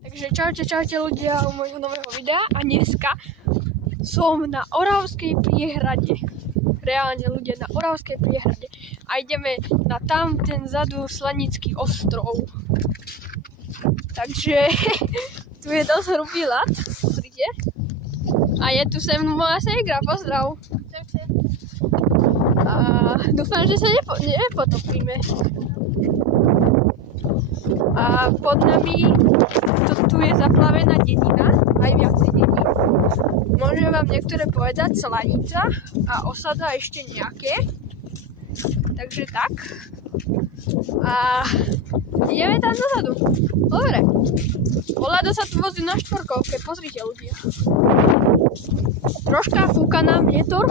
Takže čaute ľudia u môjho nového videa a dneska som na Oravskej priehrade. Reálne ľudia na Oravskej priehrade a ideme na tam ten vzadu Slanický ostrov. Takže tu je dosť hrubý ľad, pozrite. A je tu se mnou moja ségra, pozdrav. A dúfam, že sa nepotopíme. A pod nami tu je zaplavená dedina, aj viacej dedín. Môžem vám niektoré povedať, Slanica a osada ešte nejaké. Takže tak. A ideme tam dozadu. Dobre. Olado sa tu vozí na štvorkovke, pozrite ľudia. Troška fúka nám vietor.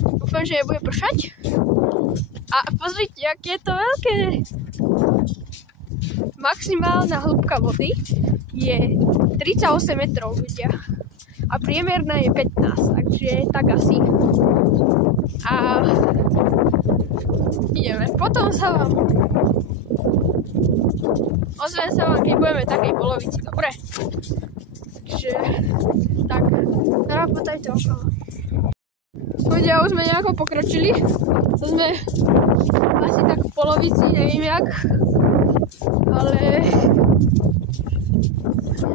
Dúfam, že nebude pršať. A pozrite, aké je to veľké. Maximálna hĺbka vody je 38 metrov, ľudia. A priemerná je 15, takže tak asi. A ideme. Potom sa vám ozvem sa vám, keď budeme v takej polovici, dobre? Takže tak, teraz potajte okolo. Ľudia, už sme nejako pokročili. To sme asi tak v polovici, neviem jak. Ale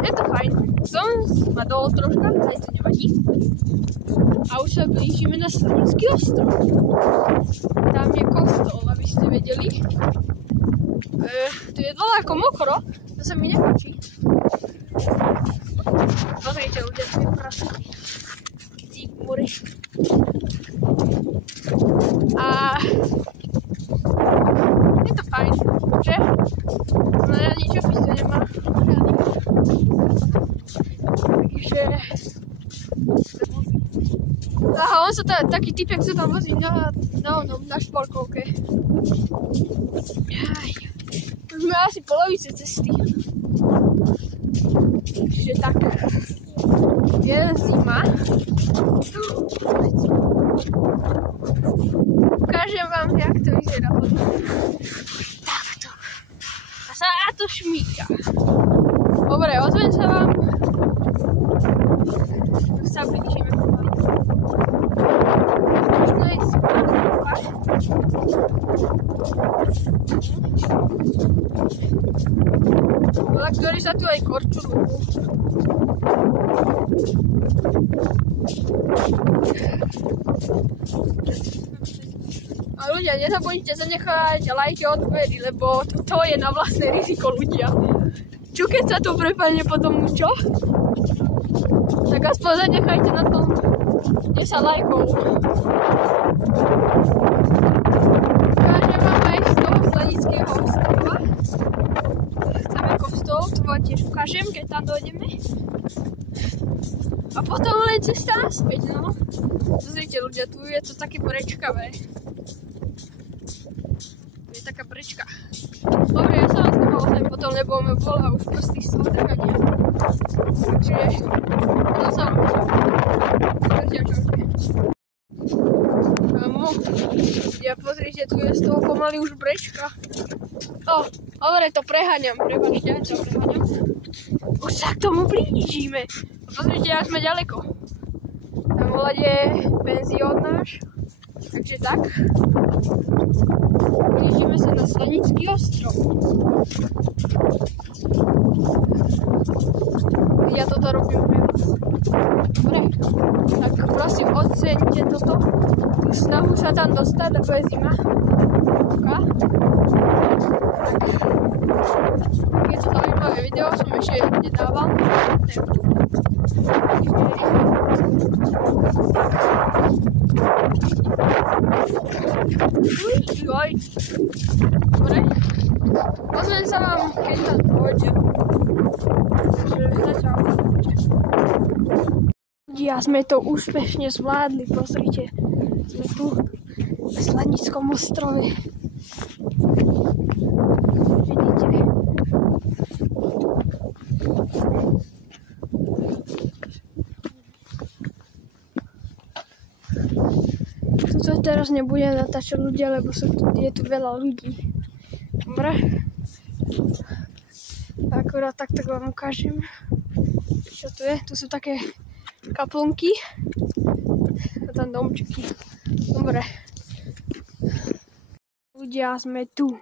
je to fajn. Som ma dolo troška, aj to nevadí. A už sa blížime na Slanický ostrov. Tam je kostol, aby ste vedeli. Tu je dole ako mokro, to sa mi nepáči. Pozrite ľudia, tu je prasky. Tí múry. A je to fajn, že? No ja nič opis to nemá. Takže aha, on sa taký typek sa tam vozí na štvorkovke. Už sme asi polovice cesty. Takže tak. Je zima. Ukážem vám, jak to vyzerá. Takto. A sa to šmíka. Dobre, ozvem sa vám. Tu sa blížime pomaly. Možno je spátka. Ale ktorí sa tu aj korčujú. A ľudia, nezabudnite zanechať lajky a odbery, lebo to je na vlastné riziko ľudia. Čo keď sa to prepadne potom, čo? Tak aspoň zanechajte na tom 10 lajkov. Ukážem vám aj z toho Slanického ostrova. Tam je kostol, to vám tiež ukážem, keď tam dojdeme. A potom len cesta naspäť, no. Pozrite ľudia, tu je to také brečkavé. Tu je taká brečka. Dobre, ja sa vás nemohol sem potom, lebo mi bola už prostý z toho trhania. Takže potom sa vám ja pozrite, tu je z toho pomaly už brečka. Dobre, to preháňam, prepáčte, ja to preháňam. Už sa k tomu blížime. Pozrite, jak sme ďaleko. Tam je penzión náš. Takže tak. Blížime sa na Slanický ostrov. Ja toto robím pre vás. Dobre, tak prosím, oceňte toto. Tú snahu sa tam dostať, lebo je zima. Tak. Je to zaujímavé video, som ešte nedával. Dobre. Ozvem sa vám, keď tam pôjde. Takže začal. Ja sme to úspešne zvládli, pozrite. Sme tu na Slanickom ostrove. Vidíte. Tuto teraz nebudem natáčať ľudia, lebo je tu veľa ľudí. Dobre. Tak Akorát tak vám ukážem, čo tu je. Tu sú také kaplnky a tam domčeky. Dobre. Ľudia, sme tu.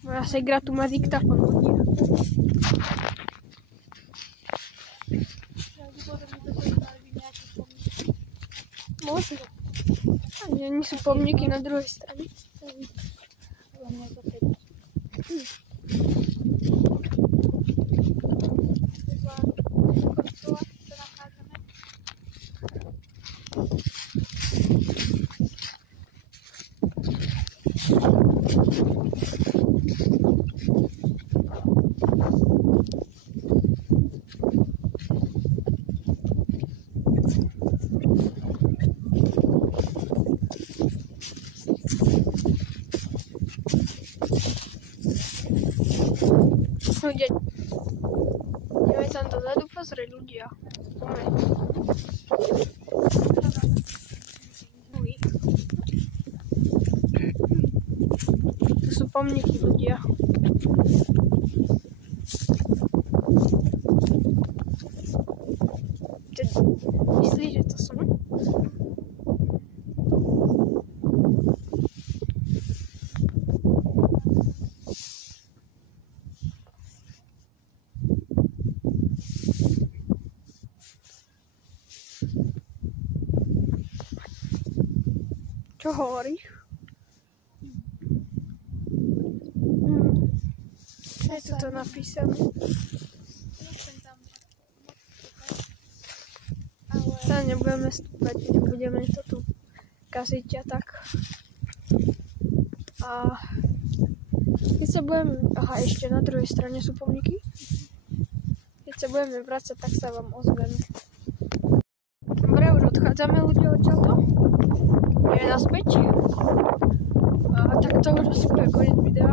Moja segra tu má diktafon ľudia. Možno. Ani oni sú pomníky na druhej strane. Ľudia, ideme tam dozadu pozrieť ľudia. Tu sú pomníky ľudia. Myslíš, že to sú? Čo hovoríš? Je tu to napísané. Tam nebudeme stúpať, nebudeme to tu kaziť a tak. A keď sa budeme... Aha, ešte na druhej strane sú pomníky. Keď sa budeme vrácať, tak sa vám ozveme. Dobre, už odchádzame ľudia odtiaľto. Ideme naspäť. A tak to už asi bude koniec videa.